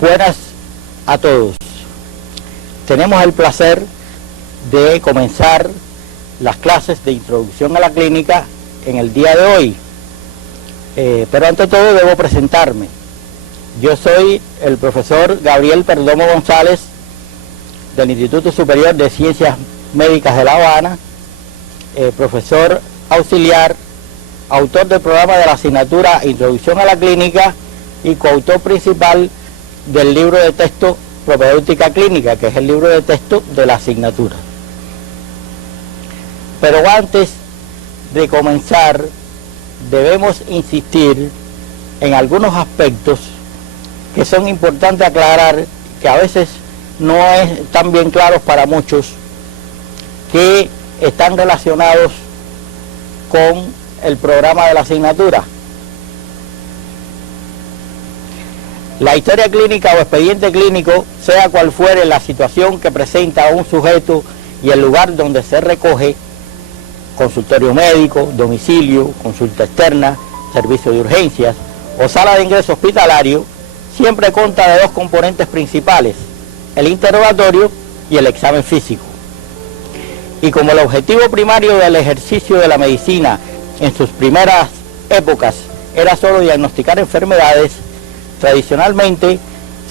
Buenas a todos. Tenemos el placer de comenzar las clases de introducción a la clínica en el día de hoy. Pero ante todo debo presentarme. Yo soy el profesor Gabriel Perdomo González del Instituto Superior de Ciencias Médicas de La Habana, profesor auxiliar, autor del programa de la asignatura Introducción a la Clínica y coautor principal del libro de texto Propedéutica Clínica, que es el libro de texto de la asignatura. Pero antes de comenzar, debemos insistir en algunos aspectos que son importantes aclarar, que a veces no están bien claros para muchos, que están relacionados con el programa de la asignatura. La historia clínica o expediente clínico, sea cual fuere la situación que presenta un sujeto y el lugar donde se recoge, consultorio médico, domicilio, consulta externa, servicio de urgencias o sala de ingreso hospitalario, siempre consta de dos componentes principales, el interrogatorio y el examen físico. Y como el objetivo primario del ejercicio de la medicina en sus primeras épocas era solo diagnosticar enfermedades, tradicionalmente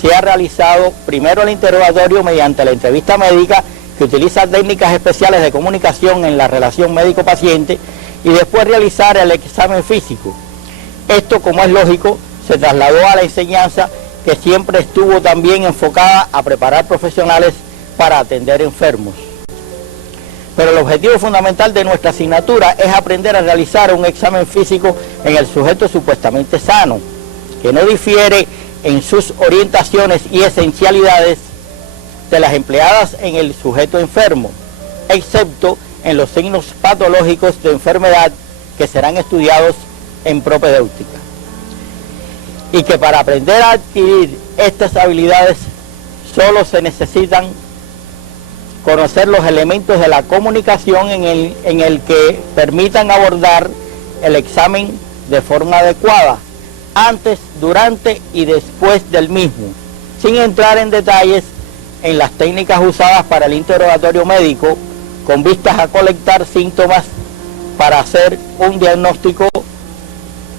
se ha realizado primero el interrogatorio mediante la entrevista médica, que utiliza técnicas especiales de comunicación en la relación médico-paciente, y después realizar el examen físico. Esto, como es lógico, se trasladó a la enseñanza, que siempre estuvo también enfocada a preparar profesionales para atender enfermos. Pero el objetivo fundamental de nuestra asignatura es aprender a realizar un examen físico en el sujeto supuestamente sano, que no difiere en sus orientaciones y esencialidades de las empleadas en el sujeto enfermo, excepto en los signos patológicos de enfermedad que serán estudiados en propedéutica. Y que para aprender a adquirir estas habilidades solo se necesitan conocer los elementos de la comunicación en el que permitan abordar el examen de forma adecuada, antes, durante y después del mismo, sin entrar en detalles en las técnicas usadas para el interrogatorio médico, con vistas a colectar síntomas para hacer un diagnóstico,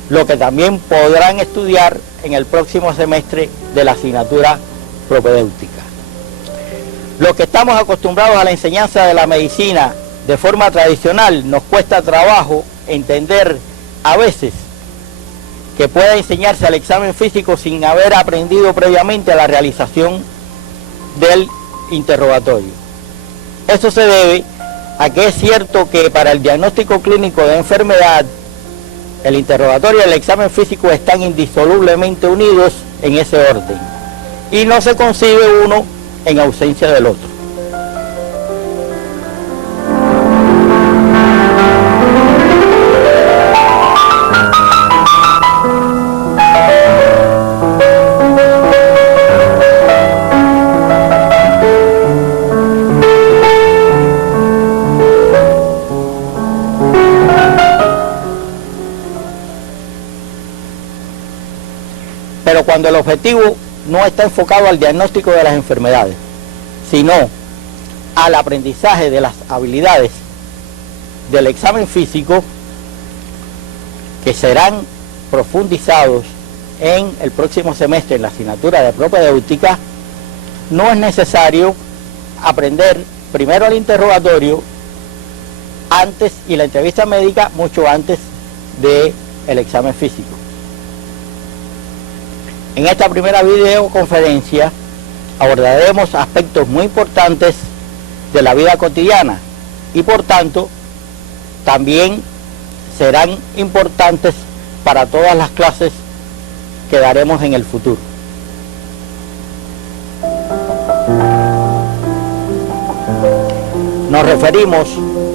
lo que también podrán estudiar en el próximo semestre de la asignatura propedéutica. Los que estamos acostumbrados a la enseñanza de la medicina de forma tradicional, nos cuesta trabajo entender a veces que pueda enseñarse el examen físico sin haber aprendido previamente la realización del interrogatorio. Esto se debe a que es cierto que para el diagnóstico clínico de enfermedad, el interrogatorio y el examen físico están indisolublemente unidos en ese orden, y no se concibe uno en ausencia del otro. Pero cuando el objetivo no está enfocado al diagnóstico de las enfermedades, sino al aprendizaje de las habilidades del examen físico, que serán profundizados en el próximo semestre en la asignatura de propedéutica, no es necesario aprender primero el interrogatorio antes y la entrevista médica mucho antes del examen físico. En esta primera videoconferencia abordaremos aspectos muy importantes de la vida cotidiana y por tanto también serán importantes para todas las clases que daremos en el futuro. Nos referimos,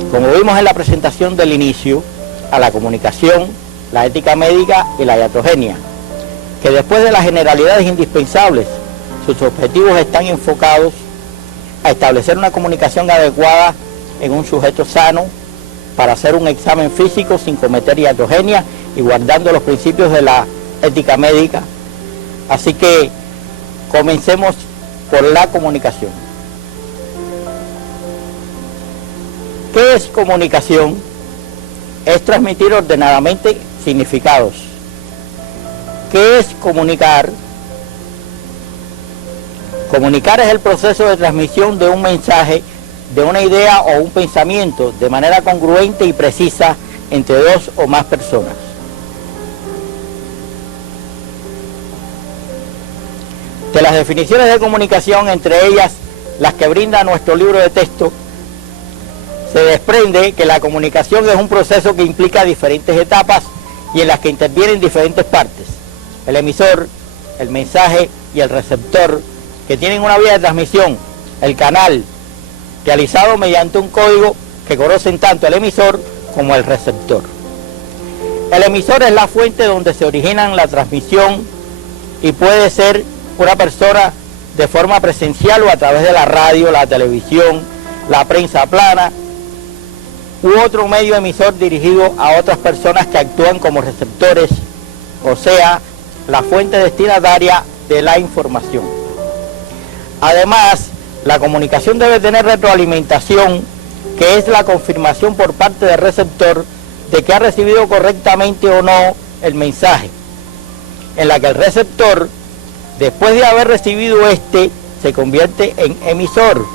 como vimos en la presentación del inicio, a la comunicación, la ética médica y la iatrogenia, que después de las generalidades indispensables, sus objetivos están enfocados a establecer una comunicación adecuada en un sujeto sano para hacer un examen físico sin cometer iatrogenia y guardando los principios de la ética médica. Así que Comencemos por la comunicación. ¿Qué es comunicación? Es transmitir ordenadamente significados. ¿Qué es comunicar? Comunicar es el proceso de transmisión de un mensaje, de una idea o un pensamiento de manera congruente y precisa entre dos o más personas. De las definiciones de comunicación, entre ellas las que brinda nuestro libro de texto, se desprende que la comunicación es un proceso que implica diferentes etapas y en las que intervienen diferentes partes: el emisor, el mensaje y el receptor, que tienen una vía de transmisión, el canal, realizado mediante un código que conocen tanto el emisor como el receptor. El emisor es la fuente donde se origina la transmisión y puede ser una persona de forma presencial o a través de la radio, la televisión, la prensa plana u otro medio emisor dirigido a otras personas que actúan como receptores, o sea, la fuente destinataria de la información. Además, la comunicación debe tener retroalimentación, que es la confirmación por parte del receptor de que ha recibido correctamente o no el mensaje, en la que el receptor, después de haber recibido este, se convierte en emisor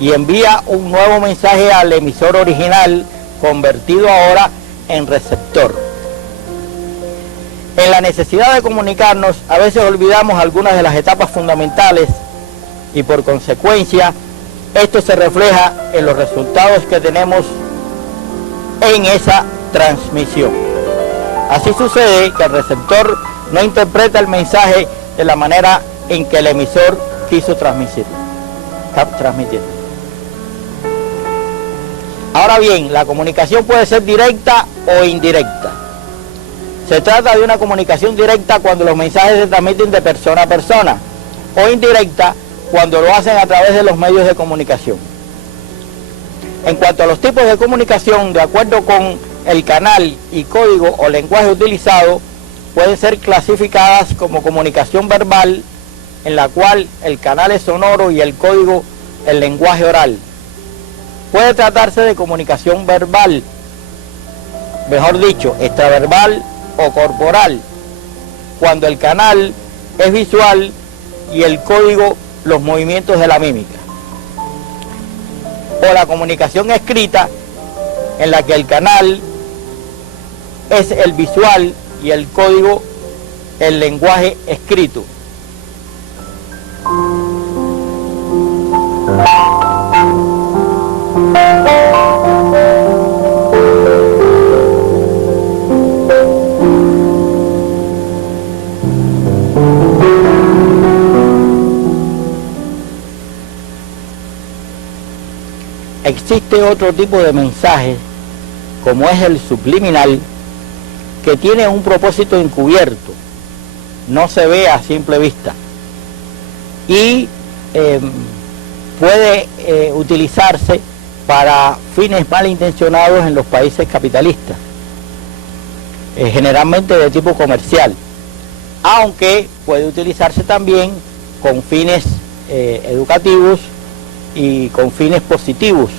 y envía un nuevo mensaje al emisor original, convertido ahora en receptor. En la necesidad de comunicarnos, a veces olvidamos algunas de las etapas fundamentales y por consecuencia, esto se refleja en los resultados que tenemos en esa transmisión. Así sucede que el receptor no interpreta el mensaje de la manera en que el emisor quiso transmitir. Ahora bien, la comunicación puede ser directa o indirecta. Se trata de una comunicación directa cuando los mensajes se transmiten de persona a persona, o indirecta cuando lo hacen a través de los medios de comunicación. En cuanto a los tipos de comunicación, de acuerdo con el canal y código o lenguaje utilizado, pueden ser clasificadas como comunicación verbal, en la cual el canal es sonoro y el código el lenguaje oral. Puede tratarse de comunicación verbal, mejor dicho, extraverbal o corporal, cuando el canal es visual y el código los movimientos de la mímica. O la comunicación escrita, en la que el canal es el visual y el código el lenguaje escrito. Existe otro tipo de mensaje, como es el subliminal, que tiene un propósito encubierto, no se ve a simple vista y puede utilizarse para fines malintencionados en los países capitalistas, generalmente de tipo comercial, aunque puede utilizarse también con fines educativos y con fines positivos.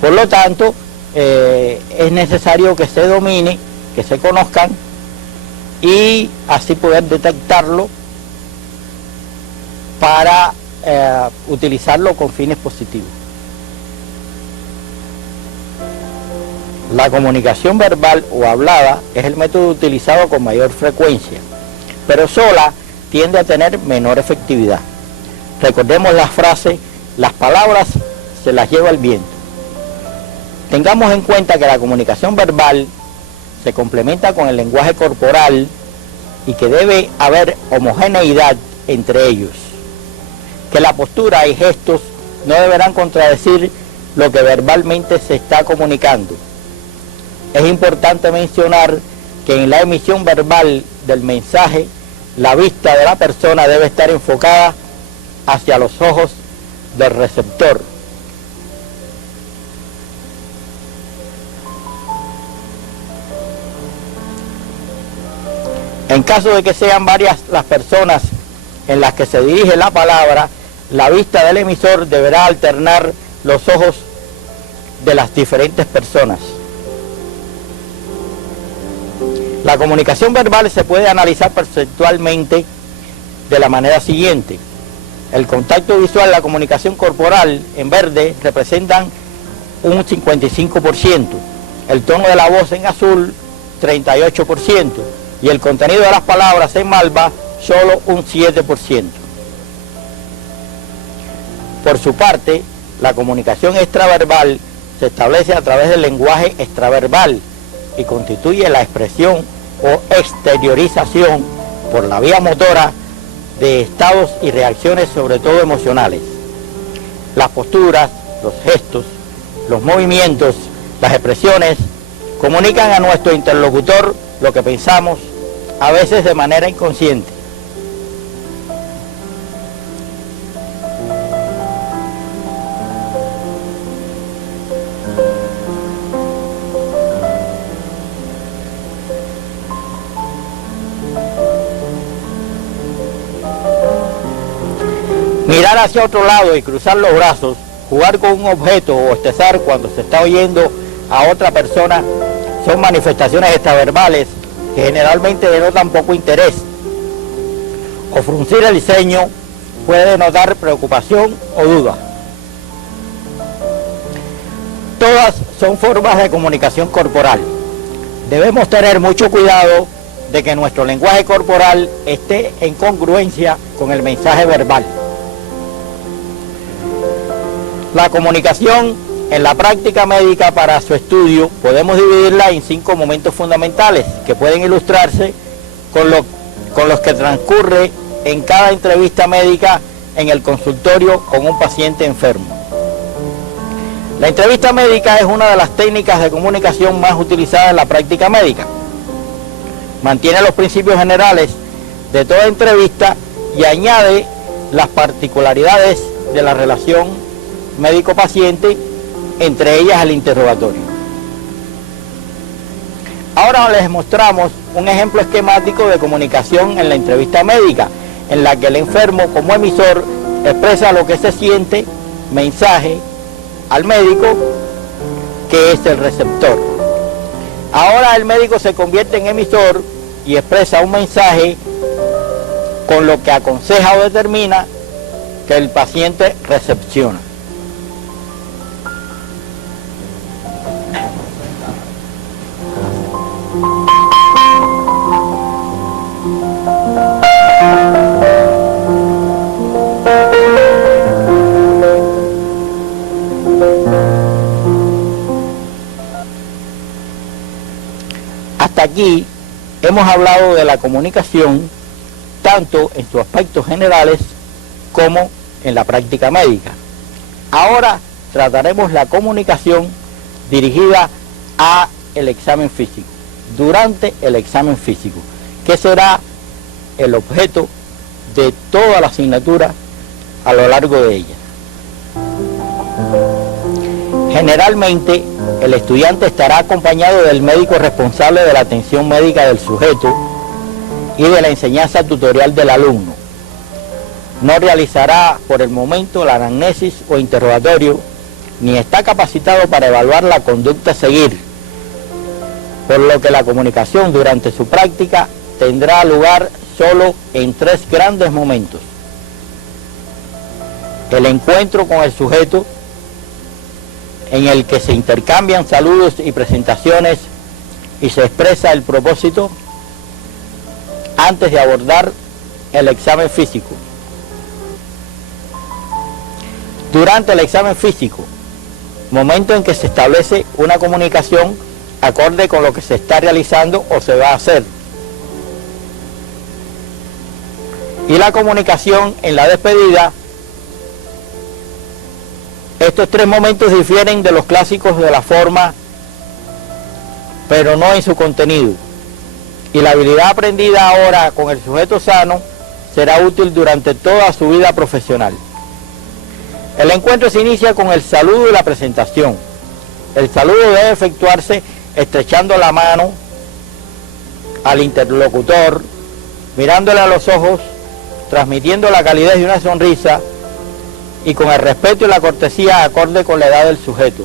Por lo tanto, es necesario que se domine, que se conozcan y así poder detectarlo para utilizarlo con fines positivos. La comunicación verbal o hablada es el método utilizado con mayor frecuencia, pero sola tiende a tener menor efectividad. Recordemos la frase: las palabras se las lleva el viento. Tengamos en cuenta que la comunicación verbal se complementa con el lenguaje corporal y que debe haber homogeneidad entre ellos, que la postura y gestos no deberán contradecir lo que verbalmente se está comunicando. Es importante mencionar que en la emisión verbal del mensaje, la vista de la persona debe estar enfocada hacia los ojos del receptor. En caso de que sean varias las personas en las que se dirige la palabra, la vista del emisor deberá alternar los ojos de las diferentes personas. La comunicación verbal se puede analizar perceptualmente de la manera siguiente. El contacto visual y la comunicación corporal en verde representan un 55%, el tono de la voz en azul 38% y el contenido de las palabras en malva solo un 7%. Por su parte, la comunicación extraverbal se establece a través del lenguaje extraverbal y constituye la expresión o exteriorización por la vía motora de estados y reacciones, sobre todo emocionales. Las posturas, los gestos, los movimientos, las expresiones comunican a nuestro interlocutor lo que pensamos, a veces de manera inconsciente. Mirar hacia otro lado y cruzar los brazos, jugar con un objeto o bostezar cuando se está oyendo a otra persona son manifestaciones extraverbales que generalmente denotan poco interés. O fruncir el ceño puede denotar preocupación o duda. Todas son formas de comunicación corporal. Debemos tener mucho cuidado de que nuestro lenguaje corporal esté en congruencia con el mensaje verbal. La comunicación en la práctica médica, para su estudio podemos dividirla en 5 momentos fundamentales que pueden ilustrarse con los que transcurre en cada entrevista médica en el consultorio con un paciente enfermo. La entrevista médica es una de las técnicas de comunicación más utilizadas en la práctica médica. Mantiene los principios generales de toda entrevista y añade las particularidades de la relación médico-paciente, entre ellas el interrogatorio. Ahora les mostramos un ejemplo esquemático de comunicación en la entrevista médica, en la que el enfermo como emisor expresa lo que se siente, mensaje, al médico, que es el receptor. Ahora el médico se convierte en emisor y expresa un mensaje con lo que aconseja o determina que el paciente recepciona. Hasta aquí hemos hablado de la comunicación tanto en sus aspectos generales como en la práctica médica. Ahora trataremos la comunicación dirigida a el examen físico, durante el examen físico, que será el objeto de toda la asignatura a lo largo de ella. Generalmente, el estudiante estará acompañado del médico responsable de la atención médica del sujeto y de la enseñanza tutorial del alumno. No realizará por el momento la anamnesis o interrogatorio, ni está capacitado para evaluar la conducta a seguir, por lo que la comunicación durante su práctica tendrá lugar solo en 3 grandes momentos: el encuentro con el sujeto, en el que se intercambian saludos y presentaciones y se expresa el propósito antes de abordar el examen físico. Durante el examen físico, momento en que se establece una comunicación acorde con lo que se está realizando o se va a hacer. Y la comunicación en la despedida. Estos 3 momentos difieren de los clásicos de la forma, pero no en su contenido. Y la habilidad aprendida ahora con el sujeto sano será útil durante toda su vida profesional. El encuentro se inicia con el saludo y la presentación. El saludo debe efectuarse estrechando la mano al interlocutor, mirándole a los ojos transmitiendo la calidez de una sonrisa y con el respeto y la cortesía acorde con la edad del sujeto.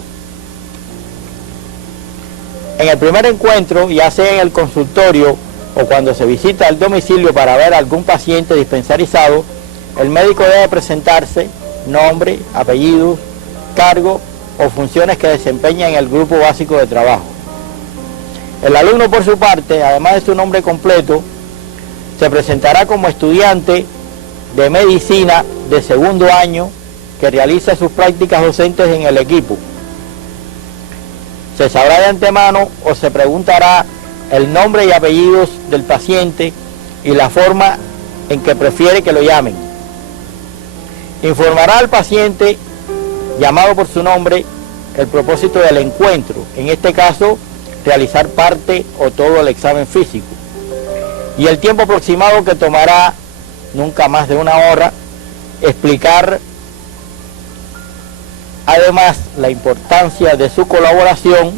En el primer encuentro, ya sea en el consultorio o cuando se visita el domicilio para ver a algún paciente dispensarizado, el médico debe presentarse, nombre, apellidos, cargo o funciones que desempeña en el grupo básico de trabajo. El alumno, por su parte, además de su nombre completo, se presentará como estudiante de medicina de segundo año que realiza sus prácticas docentes en el equipo. Se sabrá de antemano o se preguntará el nombre y apellidos del paciente y la forma en que prefiere que lo llamen. Informará al paciente llamado por su nombre el propósito del encuentro, en este caso realizar parte o todo el examen físico, y el tiempo aproximado que tomará, nunca más de 1 hora, explicar además la importancia de su colaboración,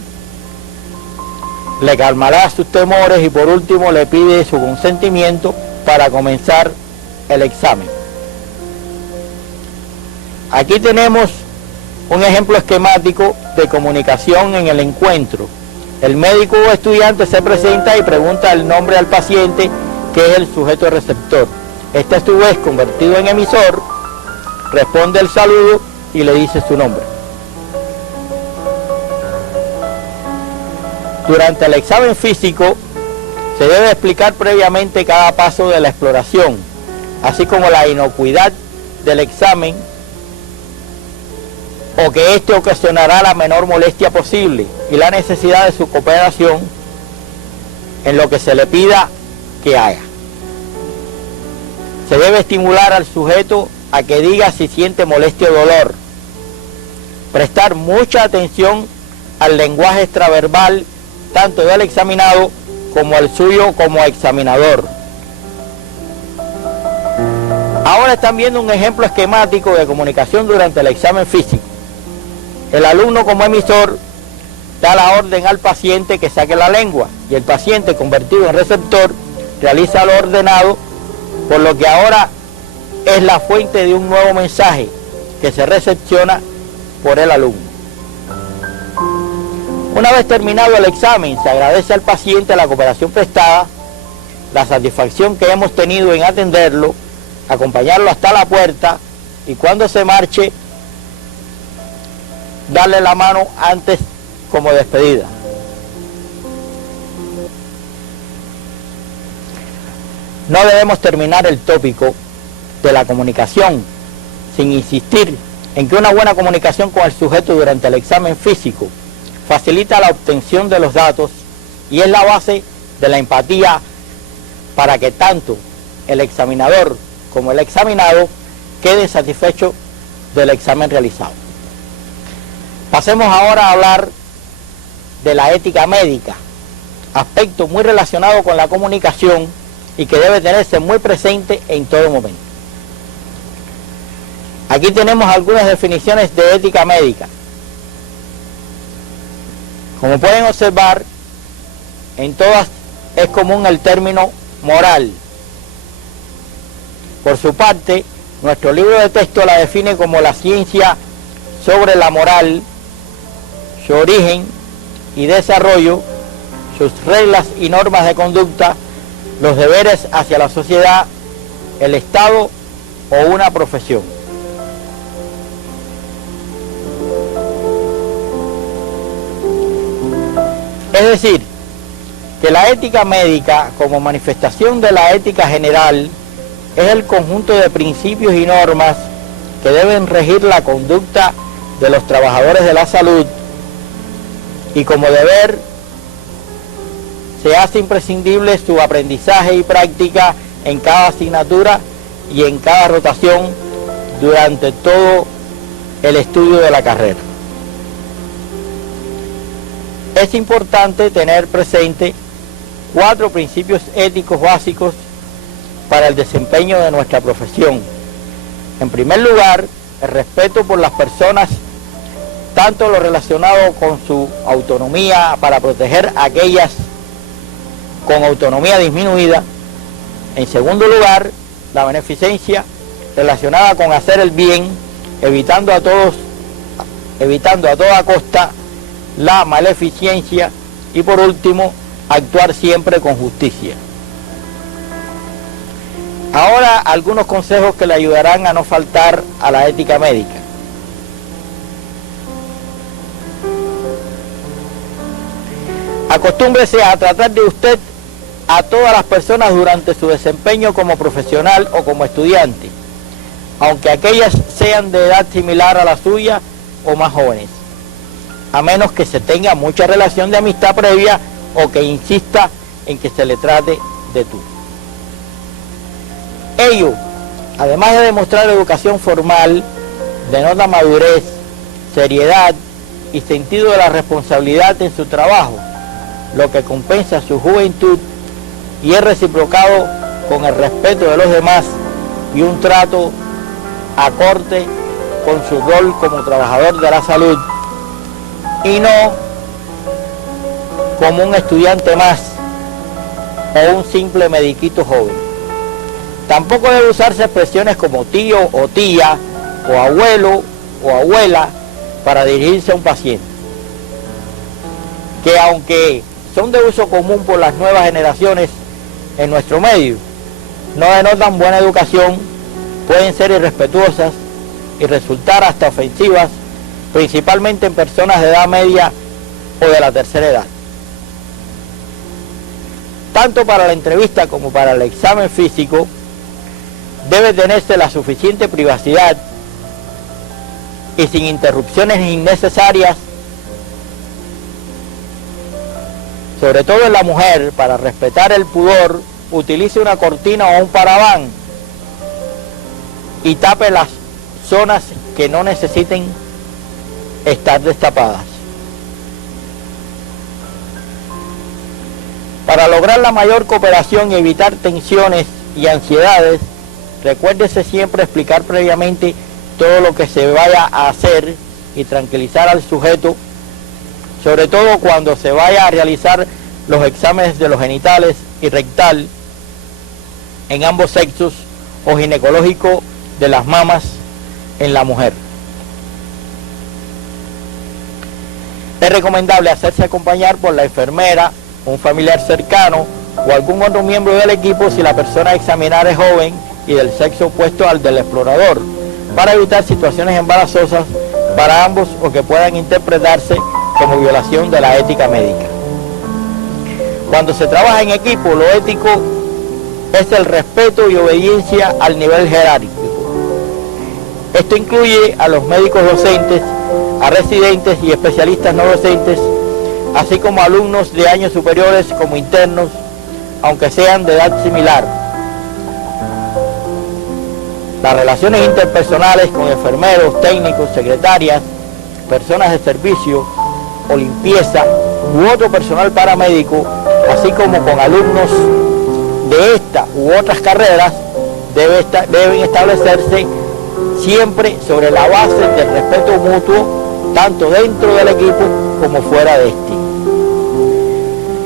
le calmará sus temores y por último le pide su consentimiento para comenzar el examen. Aquí tenemos un ejemplo esquemático de comunicación en el encuentro. El médico o estudiante se presenta y pregunta el nombre al paciente, que es el sujeto receptor. Este, a su vez, convertido en emisor, responde el saludo y le dice su nombre. Durante el examen físico se debe explicar previamente cada paso de la exploración, así como la inocuidad del examen o que éste ocasionará la menor molestia posible y la necesidad de su cooperación en lo que se le pida que haga. Se debe estimular al sujeto a que diga si siente molestia o dolor. Prestar mucha atención al lenguaje extraverbal, tanto del examinado como el suyo como examinador. Ahora están viendo un ejemplo esquemático de comunicación durante el examen físico. El alumno, como emisor, da la orden al paciente que saque la lengua y el paciente, convertido en receptor, realiza lo ordenado, por lo que ahora es la fuente de un nuevo mensaje que se recepciona por el alumno. Una vez terminado el examen, se agradece al paciente la cooperación prestada, la satisfacción que hemos tenido en atenderlo, acompañarlo hasta la puerta y cuando se marche, darle la mano antes como despedida. No debemos terminar el tópico de la comunicación sin insistir en que una buena comunicación con el sujeto durante el examen físico facilita la obtención de los datos y es la base de la empatía para que tanto el examinador como el examinado queden satisfechos del examen realizado. Pasemos ahora a hablar de la ética médica, aspecto muy relacionado con la comunicación y que debe tenerse muy presente en todo momento. Aquí tenemos algunas definiciones de ética médica. Como pueden observar, en todas es común el término moral. Por su parte, nuestro libro de texto la define como la ciencia sobre la moral, su origen y desarrollo, sus reglas y normas de conducta, los deberes hacia la sociedad, el Estado o una profesión. Es decir, que la ética médica, como manifestación de la ética general, es el conjunto de principios y normas que deben regir la conducta de los trabajadores de la salud y como deber se hace imprescindible su aprendizaje y práctica en cada asignatura y en cada rotación durante todo el estudio de la carrera. Es importante tener presente 4 principios éticos básicos para el desempeño de nuestra profesión. En primer lugar, el respeto por las personas, tanto lo relacionado con su autonomía para proteger a aquellas con autonomía disminuida. En segundo lugar, la beneficencia relacionada con hacer el bien, evitando a toda costa la maleficencia y por último, actuar siempre con justicia. Ahora algunos consejos que le ayudarán a no faltar a la ética médica. Acostúmbrese a tratar de usted a todas las personas durante su desempeño como profesional o como estudiante, aunque aquellas sean de edad similar a la suya o más jóvenes, a menos que se tenga mucha relación de amistad previa o que insista en que se le trate de tú. Ello, además de demostrar educación formal, denota madurez, seriedad y sentido de la responsabilidad en su trabajo, lo que compensa su juventud y es reciprocado con el respeto de los demás y un trato acorde con su rol como trabajador de la salud y no como un estudiante más o un simple mediquito joven. Tampoco debe usarse expresiones como tío o tía o abuelo o abuela para dirigirse a un paciente, que aunque son de uso común por las nuevas generaciones en nuestro medio, no denotan buena educación, pueden ser irrespetuosas y resultar hasta ofensivas, principalmente en personas de edad media o de la tercera edad. Tanto para la entrevista como para el examen físico, debe tenerse la suficiente privacidad y sin interrupciones innecesarias, sobre todo en la mujer. Para respetar el pudor, utilice una cortina o un paraván y tape las zonas que no necesiten estar destapadas. Para lograr la mayor cooperación y evitar tensiones y ansiedades, recuérdese siempre explicar previamente todo lo que se vaya a hacer y tranquilizar al sujeto, sobre todo cuando se vaya a realizar los exámenes de los genitales y rectal en ambos sexos o ginecológico de las mamas en la mujer. Es recomendable hacerse acompañar por la enfermera, un familiar cercano o algún otro miembro del equipo si la persona a examinar es joven y del sexo opuesto al del explorador, para evitar situaciones embarazosas para ambos o que puedan interpretarse como violación de la ética médica. Cuando se trabaja en equipo, lo ético es el respeto y obediencia al nivel jerárquico. Esto incluye a los médicos docentes, a residentes y especialistas no docentes, así como alumnos de años superiores como internos, aunque sean de edad similar. Las relaciones interpersonales con enfermeros, técnicos, secretarias, personas de servicio o limpieza u otro personal paramédico, así como con alumnos de esta u otras carreras, deben establecerse siempre sobre la base del respeto mutuo, tanto dentro del equipo como fuera de este.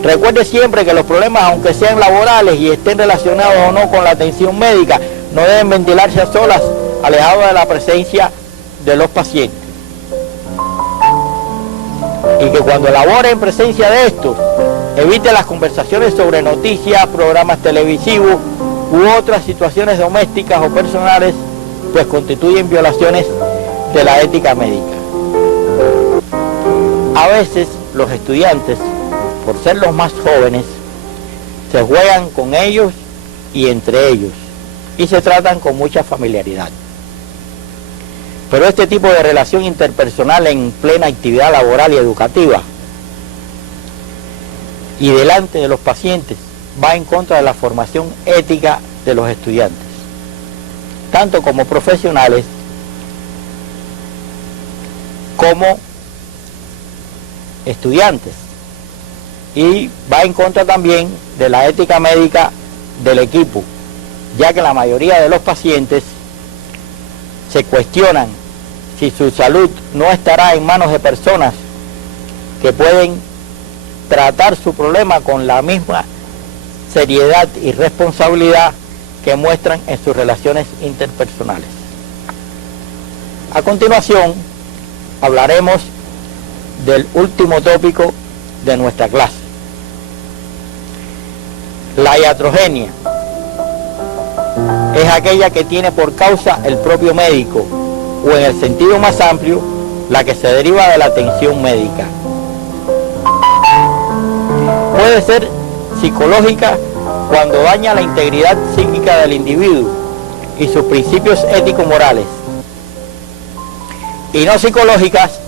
Recuerde siempre que los problemas, aunque sean laborales y estén relacionados o no con la atención médica, no deben ventilarse a solas, alejados de la presencia de los pacientes. Y que cuando labore en presencia de estos, evite las conversaciones sobre noticias, programas televisivos u otras situaciones domésticas o personales, pues constituyen violaciones de la ética médica. A veces los estudiantes, por ser los más jóvenes, se juegan con ellos y entre ellos, y se tratan con mucha familiaridad. Pero este tipo de relación interpersonal en plena actividad laboral y educativa y delante de los pacientes va en contra de la formación ética de los estudiantes, tanto como profesionales como estudiantes, y va en contra también de la ética médica del equipo, ya que la mayoría de los pacientes se cuestionan si su salud no estará en manos de personas que pueden tratar su problema con la misma seriedad y responsabilidad que muestran en sus relaciones interpersonales. A continuación, hablaremos del último tópico de nuestra clase, la iatrogenia. Es aquella que tiene por causa el propio médico, o en el sentido más amplio, la que se deriva de la atención médica. Puede ser psicológica cuando daña la integridad psíquica del individuo y sus principios ético-morales, y no psicológicas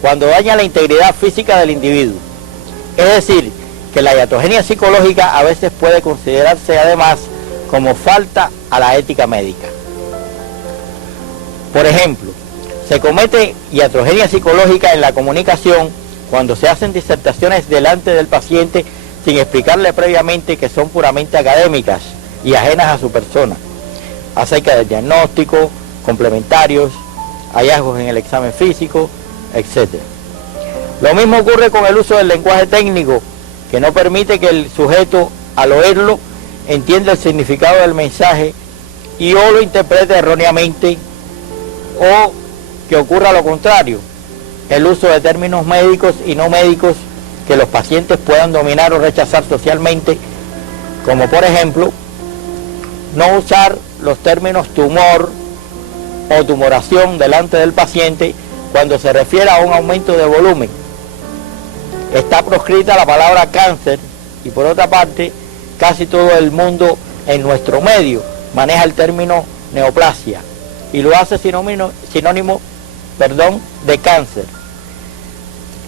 cuando daña la integridad física del individuo. Es decir, que la iatrogenia psicológica a veces puede considerarse además como falta a la ética médica. Por ejemplo, se comete iatrogenia psicológica en la comunicación cuando se hacen disertaciones delante del paciente sin explicarle previamente que son puramente académicas y ajenas a su persona, acerca del diagnóstico, complementarios, hallazgos en el examen físico, etc. Lo mismo ocurre con el uso del lenguaje técnico, que no permite que el sujeto, al oírlo, entienda el significado del mensaje y o lo interprete erróneamente, o que ocurra lo contrario, el uso de términos médicos y no médicos que los pacientes puedan dominar o rechazar socialmente, como por ejemplo, no usar los términos tumor o tumoración delante del paciente cuando se refiere a un aumento de volumen. Está proscrita la palabra cáncer, y por otra parte, casi todo el mundo en nuestro medio maneja el término neoplasia y lo hace sinónimo de cáncer,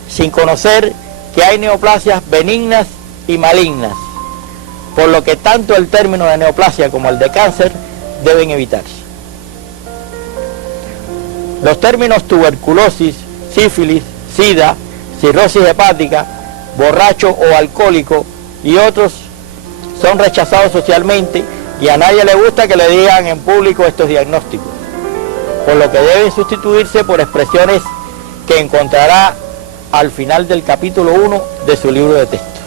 sin conocer que hay neoplasias benignas y malignas, por lo que tanto el término de neoplasia como el de cáncer deben evitarse. Los términos tuberculosis, sífilis, sida, cirrosis hepática, borracho o alcohólico y otros son rechazados socialmente y a nadie le gusta que le digan en público estos diagnósticos, por lo que deben sustituirse por expresiones que encontrará al final del capítulo 1 de su libro de texto.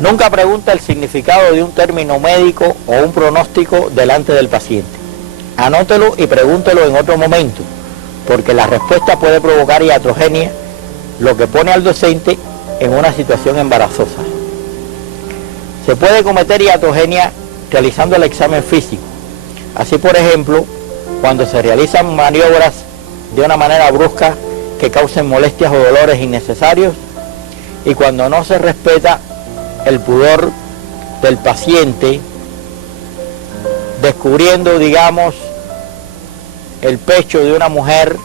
Nunca pregunta el significado de un término médico o un pronóstico delante del paciente. Anótelo y pregúntelo en otro momento, porque la respuesta puede provocar iatrogenia, lo que pone al docente en una situación embarazosa. Se puede cometer iatrogenia realizando el examen físico. Así, por ejemplo, cuando se realizan maniobras de una manera brusca que causen molestias o dolores innecesarios, y cuando no se respeta el pudor del paciente, descubriendo, digamos, el pecho de una mujer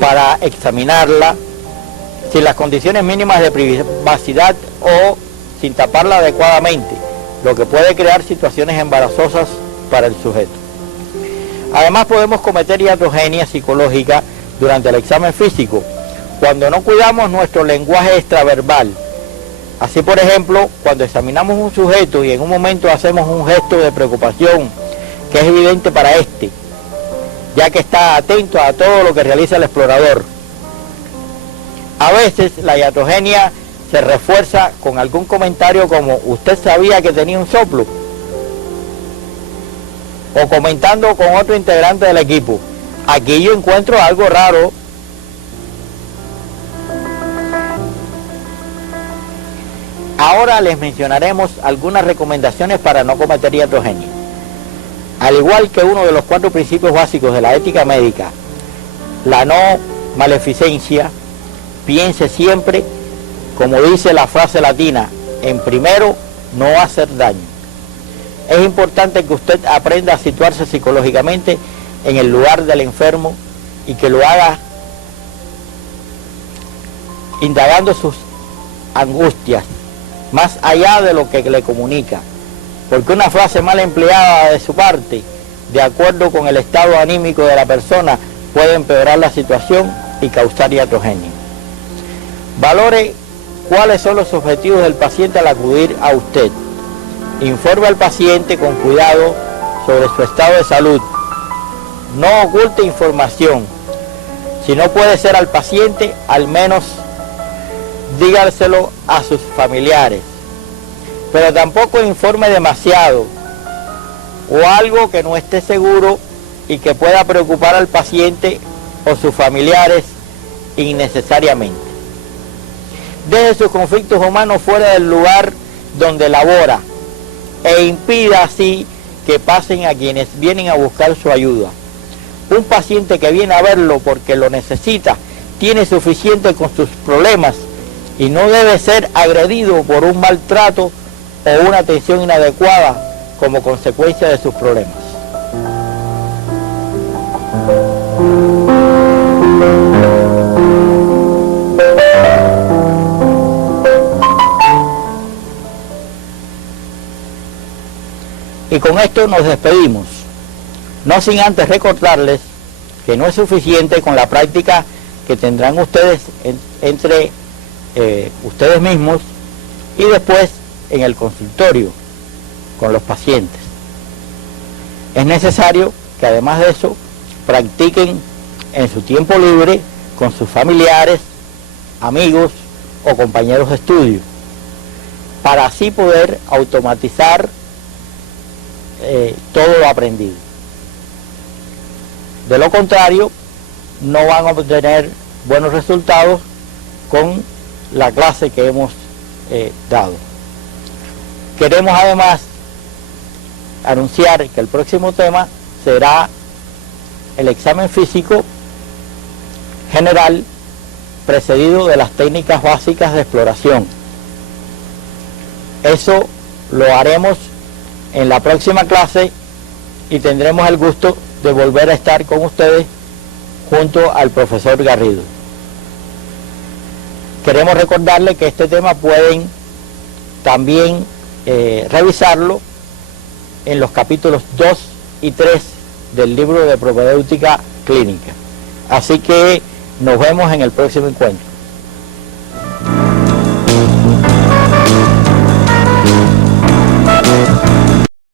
para examinarla sin las condiciones mínimas de privacidad o sin taparla adecuadamente, lo que puede crear situaciones embarazosas para el sujeto. Además, podemos cometer iatrogenia psicológica durante el examen físico, cuando no cuidamos nuestro lenguaje extraverbal. Así, por ejemplo, cuando examinamos un sujeto y en un momento hacemos un gesto de preocupación que es evidente para este, ya que está atento a todo lo que realiza el explorador. A veces la iatrogenia se refuerza con algún comentario como «¿Usted sabía que tenía un soplo?», o comentando con otro integrante del equipo «Aquí yo encuentro algo raro». Ahora les mencionaremos algunas recomendaciones para no cometer iatrogenia. Al igual que uno de los 4 principios básicos de la ética médica, la no maleficencia, piense siempre, como dice la frase latina, en primero, no hacer daño. Es importante que usted aprenda a situarse psicológicamente en el lugar del enfermo y que lo haga indagando sus angustias, más allá de lo que le comunica, porque una frase mal empleada de su parte, de acuerdo con el estado anímico de la persona, puede empeorar la situación y causar iatrogenia. Valore cuáles son los objetivos del paciente al acudir a usted. Informe al paciente con cuidado sobre su estado de salud. No oculte información. Si no puede ser al paciente, al menos dígaselo a sus familiares, pero tampoco informe demasiado o algo que no esté seguro y que pueda preocupar al paciente o sus familiares innecesariamente. Deje sus conflictos humanos fuera del lugar donde labora e impida así que pasen a quienes vienen a buscar su ayuda. Un paciente que viene a verlo porque lo necesita tiene suficiente con sus problemas y no debe ser agredido por un maltrato o una atención inadecuada como consecuencia de sus problemas. Y con esto nos despedimos, no sin antes recordarles que no es suficiente con la práctica que tendrán ustedes entre ustedes mismos y después en el consultorio con los pacientes. Es necesario que además de eso practiquen en su tiempo libre con sus familiares, amigos o compañeros de estudio, para así poder automatizar todo lo aprendido. De lo contrario, no van a obtener buenos resultados con la clase que hemos dado. Queremos además anunciar que el próximo tema será el examen físico general precedido de las técnicas básicas de exploración. Eso lo haremos en la próxima clase y tendremos el gusto de volver a estar con ustedes junto al profesor Garrido. Queremos recordarles que este tema pueden también revisarlo en los capítulos 2 y 3 del libro de propedéutica clínica. Así que nos vemos en el próximo encuentro.